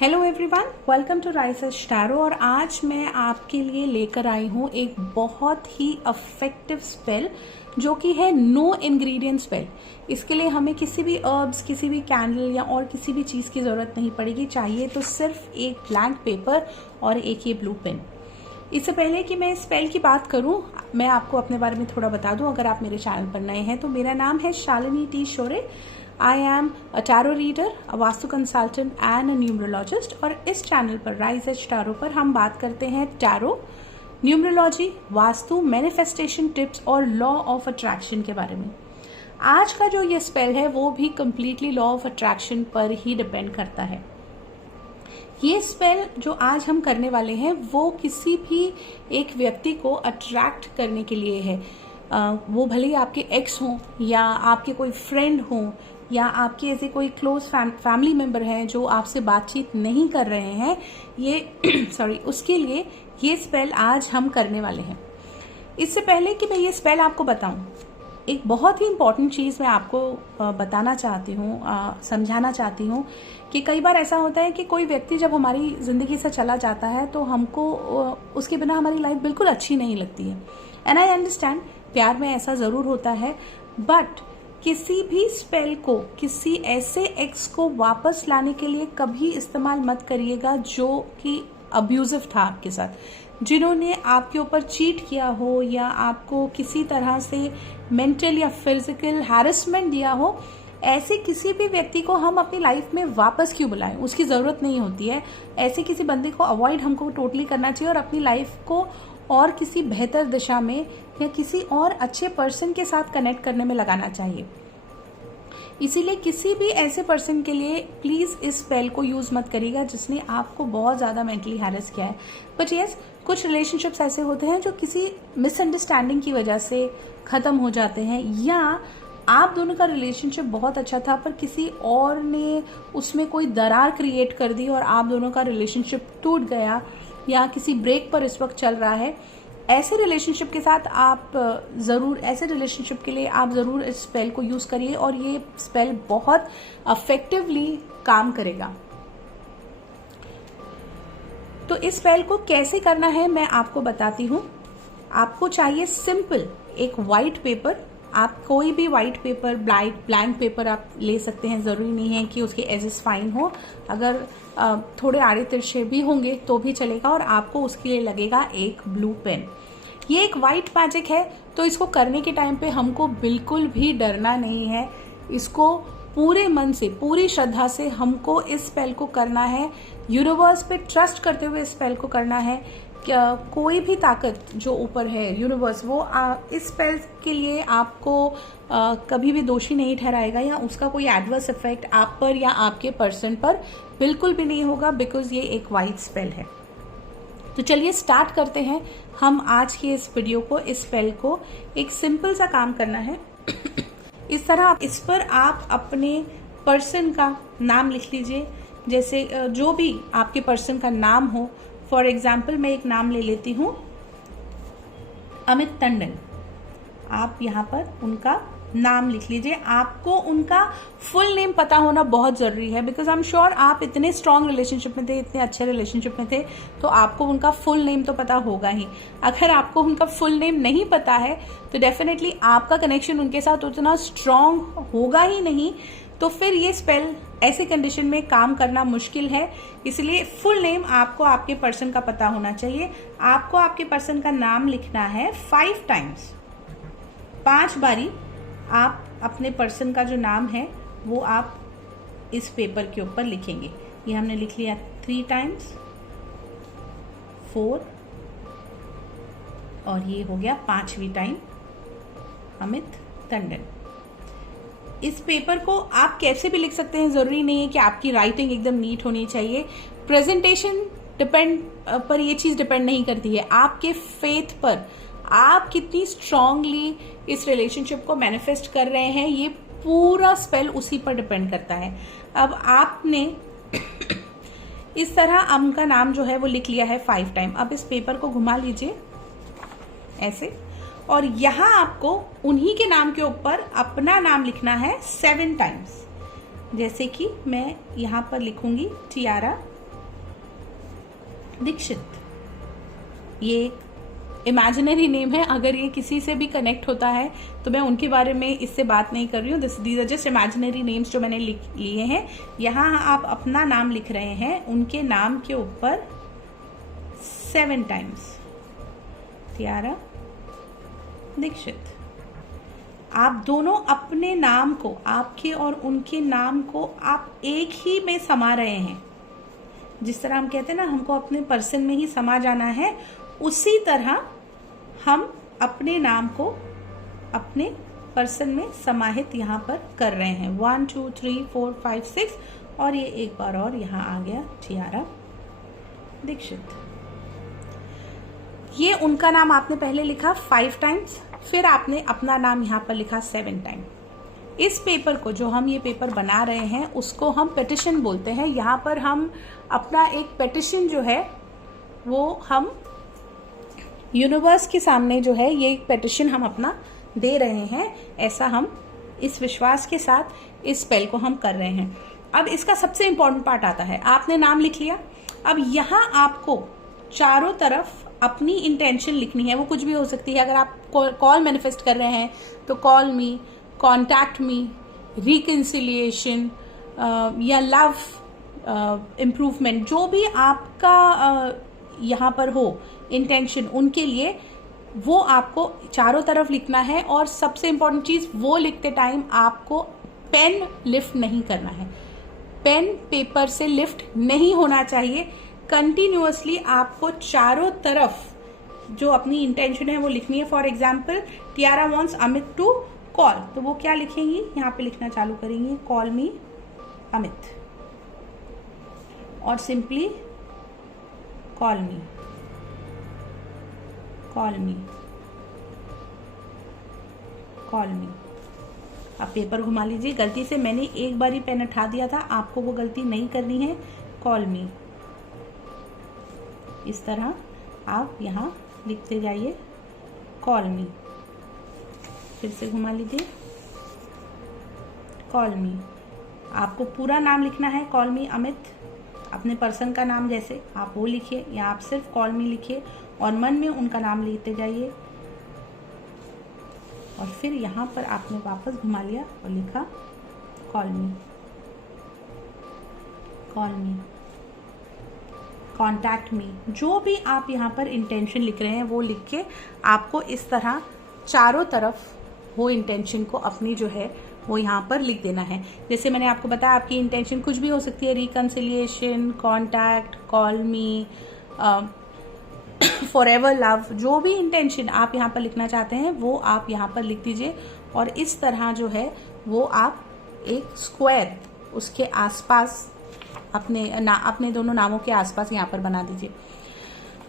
Hello everyone, welcome to Rises Tarot. और आज मैं आपके लिए लेकर आई हूँ एक बहुत ही इफेक्टिव स्पेल जो कि है नो इंग्रेडिएंट स्पेल। इसके लिए हमें किसी भी हर्ब्स, किसी भी कैंडल या और किसी भी चीज़ की ज़रूरत नहीं पड़ेगी। चाहिए तो सिर्फ एक ब्लैंक पेपर और एक ये ब्लू पेन। इससे पहले कि मैं स्पेल की बात करूं, मैं आपको अपने बारे में थोड़ा बता दूं। अगर आप मेरे चैनल पर नए हैं तो मेरा नाम है Shalini T Shorey. I am a tarot reader, a vastu consultant and a numerologist. और इस चैनल पर राइसेस टैरो पर हम बात करते हैं tarot, numerology, vastu, manifestation tips और लॉ ऑफ अट्रैक्शन के बारे में। आज का जो ये स्पेल है वो भी कंप्लीटली लॉ ऑफ अट्रैक्शन पर ही डिपेंड करता है। ये स्पेल जो आज हम करने वाले हैं वो किसी भी एक व्यक्ति को अट्रैक्ट करने के लिए है। वो भले ही आपके एक्स हों या आपके कोई फ्रेंड हों या आपके ऐसे कोई क्लोज फैमिली मेंबर हैं जो आपसे बातचीत नहीं कर रहे हैं, ये सॉरी उसके लिए ये स्पेल आज हम करने वाले हैं। इससे पहले कि मैं ये स्पेल आपको बताऊं, एक बहुत ही इम्पॉर्टेंट चीज़ मैं आपको बताना चाहती हूँ, समझाना चाहती हूँ कि कई बार ऐसा होता है कि कोई व्यक्ति जब हमारी ज़िंदगी से चला जाता है तो हमको उसके बिना हमारी लाइफ बिल्कुल अच्छी नहीं लगती है। एंड आई अंडरस्टैंड, प्यार में ऐसा ज़रूर होता है, बट किसी भी स्पेल को किसी ऐसे एक्स को वापस लाने के लिए कभी इस्तेमाल मत करिएगा जो कि अब्यूजिव था आपके साथ, जिन्होंने आपके ऊपर चीट किया हो या आपको किसी तरह से मेंटल या फिजिकल हैरेसमेंट दिया हो। ऐसे किसी भी व्यक्ति को हम अपनी लाइफ में वापस क्यों बुलाएं, उसकी ज़रूरत नहीं होती है। ऐसे किसी बंदे को अवॉइड हमको टोटली करना चाहिए और अपनी लाइफ को और किसी बेहतर दिशा में या किसी और अच्छे पर्सन के साथ कनेक्ट करने में लगाना चाहिए। इसीलिए किसी भी ऐसे पर्सन के लिए प्लीज़ इस स्पेल को यूज़ मत करिएगा जिसने आपको बहुत ज़्यादा मेंटली हैरेस किया है। बट यस, कुछ रिलेशनशिप्स ऐसे होते हैं जो किसी मिसअंडरस्टैंडिंग की वजह से ख़त्म हो जाते हैं, या आप दोनों का रिलेशनशिप बहुत अच्छा था पर किसी और ने उसमें कोई दरार क्रिएट कर दी और आप दोनों का रिलेशनशिप टूट गया या किसी ब्रेक पर इस वक्त चल रहा है। ऐसे रिलेशनशिप के साथ आप ज़रूर, ऐसे रिलेशनशिप के लिए आप ज़रूर इस स्पेल को यूज़ करिए और ये स्पेल बहुत इफेक्टिवली काम करेगा। तो इस स्पेल को कैसे करना है मैं आपको बताती हूँ। आपको चाहिए सिंपल एक वाइट पेपर। आप कोई भी वाइट पेपर, ब्लैंक पेपर आप ले सकते हैं। ज़रूरी नहीं है कि उसके एजेस फाइन हो, अगर थोड़े आड़े तिरछे भी होंगे तो भी चलेगा। और आपको उसके लिए लगेगा एक ब्लू पेन। ये एक वाइट मैजिक है तो इसको करने के टाइम पे हमको बिल्कुल भी डरना नहीं है। इसको पूरे मन से, पूरी श्रद्धा से हमको इस स्पेल को करना है। यूनिवर्स पे ट्रस्ट करते हुए इस स्पेल को करना है। कोई भी ताकत जो ऊपर है, यूनिवर्स, वो इस स्पेल के लिए आपको कभी भी दोषी नहीं ठहराएगा या उसका कोई एडवर्स इफेक्ट आप पर या आपके पर्सन पर बिल्कुल भी नहीं होगा, बिकॉज ये एक वाइट स्पेल है। तो चलिए स्टार्ट करते हैं हम आज की इस वीडियो को। इस स्पेल को एक सिंपल सा काम करना है। इस तरह इस पर आप अपने पर्सन का नाम लिख लीजिए, जैसे जो भी आपके पर्सन का नाम हो। फॉर एग्जाम्पल मैं एक नाम ले लेती हूँ, अमित टंडन। आप यहाँ पर उनका नाम लिख लीजिए। आपको उनका फुल नेम पता होना बहुत ज़रूरी है, बिकॉज आई एम श्योर आप इतने स्ट्रॉन्ग रिलेशनशिप में थे, इतने अच्छे रिलेशनशिप में थे, तो आपको उनका फुल नेम तो पता होगा ही। अगर आपको उनका फुल नेम नहीं पता है तो डेफिनेटली आपका कनेक्शन उनके साथ उतना स्ट्रॉन्ग होगा ही नहीं। तो फिर ये स्पेल ऐसे कंडीशन में काम करना मुश्किल है। इसलिए फुल नेम आपको आपके पर्सन का पता होना चाहिए। आपको आपके पर्सन का नाम लिखना है 5 टाइम्स, 5 बारी। आप अपने पर्सन का जो नाम है वो आप इस पेपर के ऊपर लिखेंगे। ये हमने लिख लिया 3 टाइम्स, 4, और ये हो गया 5वीं टाइम, अमित टंडन। इस पेपर को आप कैसे भी लिख सकते हैं, ज़रूरी नहीं है कि आपकी राइटिंग एकदम नीट होनी चाहिए। प्रेजेंटेशन पर ये चीज़ डिपेंड नहीं करती है, आपके फेथ पर, आप कितनी स्ट्रांगली इस रिलेशनशिप को मैनिफेस्ट कर रहे हैं, ये पूरा स्पेल उसी पर डिपेंड करता है। अब आपने इस तरह उनका नाम जो है वो लिख लिया है 5 टाइम। अब इस पेपर को घुमा लीजिए ऐसे, और यहाँ आपको उन्हीं के नाम के ऊपर अपना नाम लिखना है 7 टाइम्स। जैसे कि मैं यहाँ पर लिखूंगी टियारा, दीक्षित, ये इमेजिनरी नेम है। अगर ये किसी से भी कनेक्ट होता है तो मैं उनके बारे में इससे बात नहीं कर रही हूँ। These are just imaginary names जो मैंने लिए हैं। यहाँ आप अपना नाम लिख रहे हैं, उनके नाम के ऊपर 7 टाइम्स। तियारा दीक्षित। आप दोनों अपने नाम को, आपके और उनके नाम को आप एक ही में समा रहे हैं। जिस तरह हम कहते हैं ना, हमको अपने पर्सन में ही समा जाना है, उसी तरह हम अपने नाम को अपने पर्सन में समाहित यहाँ पर कर रहे हैं। 1 2 3 4 5 6 और ये एक बार और यहाँ आ गया तियारा दीक्षित। ये उनका नाम आपने पहले लिखा 5 टाइम्स, फिर आपने अपना नाम यहाँ पर लिखा 7 टाइम। इस पेपर को, जो हम ये पेपर बना रहे हैं, उसको हम पेटिशन बोलते हैं। यहाँ पर हम अपना एक पेटिशन जो है वो हम यूनिवर्स के सामने जो है, ये एक पेटिशन हम अपना दे रहे हैं। ऐसा हम इस विश्वास के साथ इस स्पेल को हम कर रहे हैं। अब इसका सबसे इंपॉर्टेंट पार्ट आता है। आपने नाम लिख लिया, अब यहाँ आपको चारों तरफ अपनी इंटेंशन लिखनी है। वो कुछ भी हो सकती है। अगर आप कॉल मैनिफेस्ट कर रहे हैं तो कॉल मी, कॉन्टैक्ट मी, रिकन्सिलिएशन या लव इम्प्रूवमेंट, जो भी आपका यहाँ पर हो इंटेंशन, उनके लिए वो आपको चारों तरफ लिखना है। और सबसे इंपॉर्टेंट चीज़, वो लिखते टाइम आपको पेन लिफ्ट नहीं करना है। पेन पेपर से लिफ्ट नहीं होना चाहिए। कंटिन्यूअसली आपको चारों तरफ जो अपनी इंटेंशन है वो लिखनी है। For example, Tiara wants Amit to call, तो वो क्या लिखेंगी, यहाँ पे लिखना चालू करेंगी, कॉल मी अमित, और सिंपली कॉल मी, कॉल मी, कॉल मी। अब पेपर घुमा लीजिए। गलती से मैंने एक बार ही पेन उठा दिया था, आपको वो गलती नहीं करनी है। कॉल मी, इस तरह आप यहाँ लिखते जाइए, कॉल मी। फिर से घुमा लीजिए, कॉल मी। आपको पूरा नाम लिखना है, कॉल मी अमित। अपने पर्सन का नाम जैसे आप वो लिखिए, या आप सिर्फ कॉल मी लिखिए और मन में उनका नाम लिखते जाइए। और फिर यहाँ पर आपने वापस घुमा लिया और लिखा, कॉल मी, कॉल मी, कॉन्टैक्ट मी। जो भी आप यहाँ पर इंटेंशन लिख रहे हैं वो लिख के आपको इस तरह चारों तरफ वो इंटेंशन को अपनी जो है वो यहाँ पर लिख देना है। जैसे मैंने आपको बताया, आपकी इंटेंशन कुछ भी हो सकती है, रिकन्सिलिएशन, कॉन्टैक्ट, कॉल मी, फॉरएवर लव, जो भी इंटेंशन आप यहाँ पर लिखना चाहते हैं वो आप यहाँ पर लिख दीजिए। और इस तरह जो है वो आप एक स्क्वायर उसके आसपास अपने दोनों नामों के आसपास यहाँ पर बना दीजिए।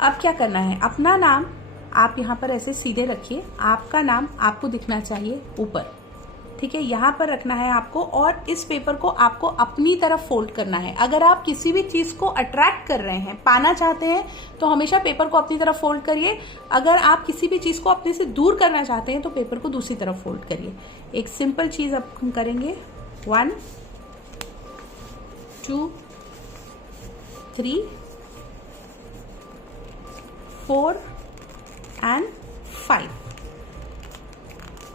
अब क्या करना है, अपना नाम आप यहाँ पर ऐसे सीधे रखिए। आपका नाम आपको दिखना चाहिए ऊपर, ठीक है, यहाँ पर रखना है आपको। और इस पेपर को आपको अपनी तरफ फोल्ड करना है। अगर आप किसी भी चीज़ को अट्रैक्ट कर रहे हैं, पाना चाहते हैं, तो हमेशा पेपर को अपनी तरफ फोल्ड करिए। अगर आप किसी भी चीज़ को अपने से दूर करना चाहते हैं तो पेपर को दूसरी तरफ फोल्ड करिए। एक सिंपल चीज़ अब हम करेंगे, 1 2 3 4 एंड 5।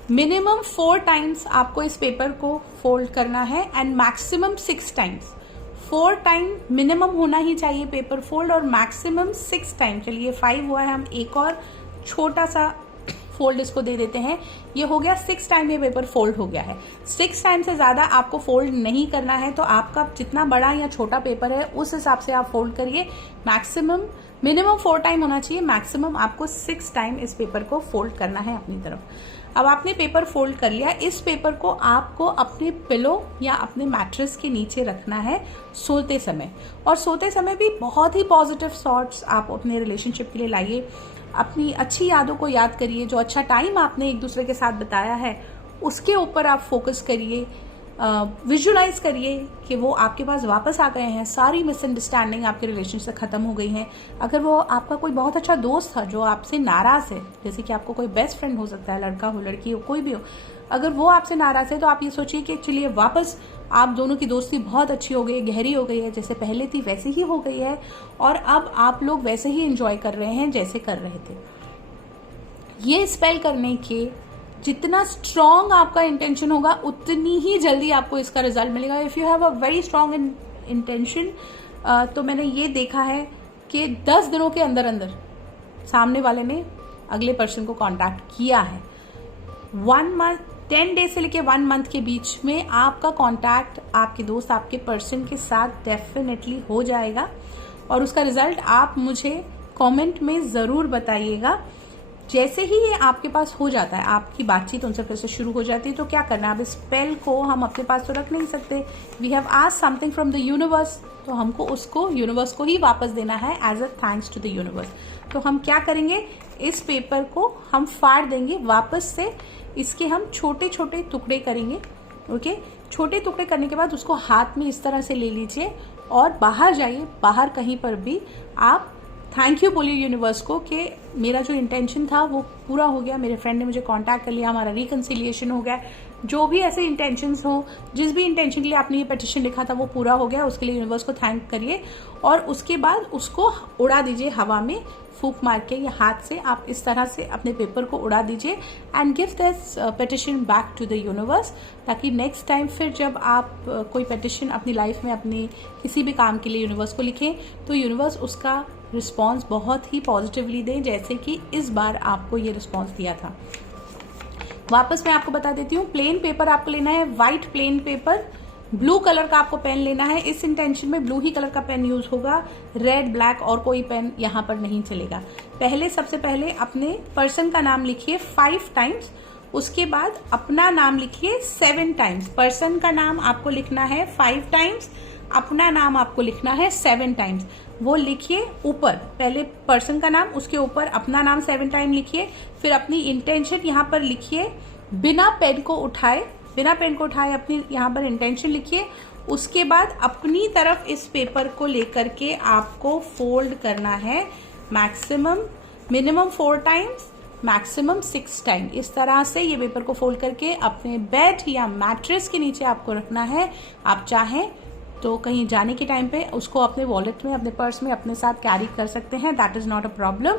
मिनिमम 4 टाइम्स आपको इस पेपर को फोल्ड करना है and maximum 6 times. 4 time minimum होना ही चाहिए पेपर फोल्ड, और मैक्सिमम 6 टाइम। चलिए 5 हुआ है, हम एक और छोटा सा फोल्ड इसको दे देते हैं। ये हो गया 6 टाइम, ये पेपर फोल्ड हो गया है। 6 टाइम से ज़्यादा आपको फोल्ड नहीं करना है, तो आपका जितना बड़ा या छोटा पेपर है उस हिसाब से आप फोल्ड करिए। मिनिमम 4 टाइम होना चाहिए, मैक्सिमम आपको 6 टाइम इस पेपर को फोल्ड करना है अपनी तरफ। अब आपने पेपर फोल्ड कर लिया। इस पेपर को आपको अपने पिलो या अपने मैट्रेस के नीचे रखना है सोते समय। और सोते समय भी बहुत ही पॉजिटिव थॉट्स आप अपने रिलेशनशिप के लिए लाइए। अपनी अच्छी यादों को याद करिए, जो अच्छा टाइम आपने एक दूसरे के साथ बताया है उसके ऊपर आप फोकस करिए। विजुलाइज करिए कि वो आपके पास वापस आ गए हैं, सारी मिसअंडरस्टैंडिंग आपके रिलेशन से ख़त्म हो गई हैं। अगर वो आपका कोई बहुत अच्छा दोस्त था जो आपसे नाराज़ है, जैसे कि आपको कोई बेस्ट फ्रेंड हो सकता है, लड़का हो लड़की हो कोई भी हो, अगर वो आपसे नाराज़ है तो आप ये सोचिए कि चलिए वापस आप दोनों की दोस्ती बहुत अच्छी हो गई, गहरी हो गई है, जैसे पहले थी वैसे ही हो गई है और अब आप लोग वैसे ही एंजॉय कर रहे हैं जैसे कर रहे थे। ये स्पेल करने के जितना स्ट्रॉन्ग आपका इंटेंशन होगा उतनी ही जल्दी आपको इसका रिजल्ट मिलेगा। If you have a very strong intention, तो मैंने ये देखा है कि 10 दिनों के अंदर अंदर सामने वाले ने अगले पर्सन को कांटेक्ट किया है। 1 मंथ 10 डेज से लेके 1 मंथ के बीच में आपका कांटेक्ट आपके दोस्त आपके पर्सन के साथ डेफिनेटली हो जाएगा और उसका रिजल्ट आप मुझे कमेंट में ज़रूर बताइएगा। जैसे ही ये आपके पास हो जाता है, आपकी बातचीत उनसे फिर से शुरू हो जाती है, तो क्या करना है, अब स्पेल को हम अपने पास तो रख नहीं सकते। We have asked something from the universe, तो हमको उसको यूनिवर्स को ही वापस देना है as a thanks to the universe. तो हम क्या करेंगे, इस पेपर को हम फाड़ देंगे वापस से, इसके हम छोटे छोटे टुकड़े करेंगे। ओके, छोटे टुकड़े करने के बाद उसको हाथ में इस तरह से ले लीजिए और बाहर जाइए। बाहर कहीं पर भी आप थैंक यू बोलिए यूनिवर्स को कि मेरा जो इंटेंशन था वो पूरा हो गया, मेरे फ्रेंड ने मुझे कांटेक्ट कर लिया, हमारा रिकंसिलिएशन हो गया। जो भी ऐसे इंटेंशंस हो, जिस भी इंटेंशन के लिए आपने ये पिटिशन लिखा था वो पूरा हो गया, उसके लिए यूनिवर्स को थैंक करिए और उसके बाद उसको उड़ा दीजिए हवा में, फूंक मार के या हाथ से आप इस तरह से अपने पेपर को उड़ा दीजिए and give this petition back to the universe, ताकि नेक्स्ट टाइम फिर जब आप कोई पिटिशन अपनी लाइफ में अपने किसी भी काम के लिए यूनिवर्स को लिखें तो यूनिवर्स उसका रिस्पॉन्स बहुत ही पॉजिटिवली दें, जैसे कि इस बार आपको ये रिस्पॉन्स दिया था। वापस मैं आपको बता देती हूँ, प्लेन पेपर आपको लेना है, white plain paper, blue colour का आपको पेन लेना है। इस इंटेंशन में ब्लू ही कलर का पेन यूज होगा, रेड ब्लैक और कोई पेन यहाँ पर नहीं चलेगा। सबसे पहले अपने पर्सन का नाम लिखिए 5 टाइम्स, उसके बाद अपना नाम लिखिए 7 टाइम्स। पर्सन का नाम आपको लिखना है 5 टाइम्स, अपना नाम आपको लिखना है 7 टाइम्स। वो लिखिए ऊपर, पहले पर्सन का नाम, उसके ऊपर अपना नाम 7 टाइम लिखिए, फिर अपनी इंटेंशन यहाँ पर लिखिए, बिना पेन को उठाए अपनी यहाँ पर इंटेंशन लिखिए। उसके बाद अपनी तरफ इस पेपर को लेकर के आपको फोल्ड करना है मिनिमम 4 टाइम्स, मैक्सिमम 6 टाइम। इस तरह से ये पेपर को फोल्ड करके अपने बेड या मैट्रेस के नीचे आपको रखना है। आप चाहें तो कहीं जाने के टाइम पे उसको अपने वॉलेट में, अपने पर्स में अपने साथ कैरी कर सकते हैं, that is not a problem.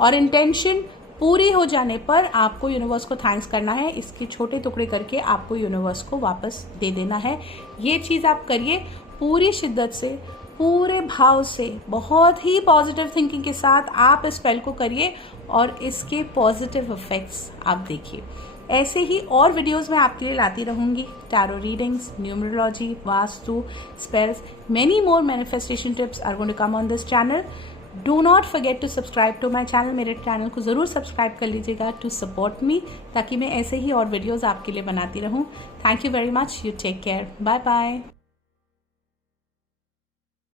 और इंटेंशन पूरी हो जाने पर आपको यूनिवर्स को थैंक्स करना है, इसके छोटे टुकड़े करके आपको यूनिवर्स को वापस दे देना है। ये चीज़ आप करिए पूरी शिद्दत से, पूरे भाव से, बहुत ही पॉजिटिव थिंकिंग के साथ आप इस स्पेल को करिए और इसके पॉजिटिव इफेक्ट्स आप देखिए। ऐसे ही और वीडियोस मैं आपके लिए लाती रहूंगी, tarot readings, numerology, vastu, spells, many more manifestation tips are going to come on this channel. Do not forget to subscribe to my channel. मेरे चैनल को ज़रूर सब्सक्राइब कर लीजिएगा टू सपोर्ट मी, ताकि मैं ऐसे ही और वीडियोज़ आपके लिए बनाती रहूँ। Thank you very much, you take care, bye bye.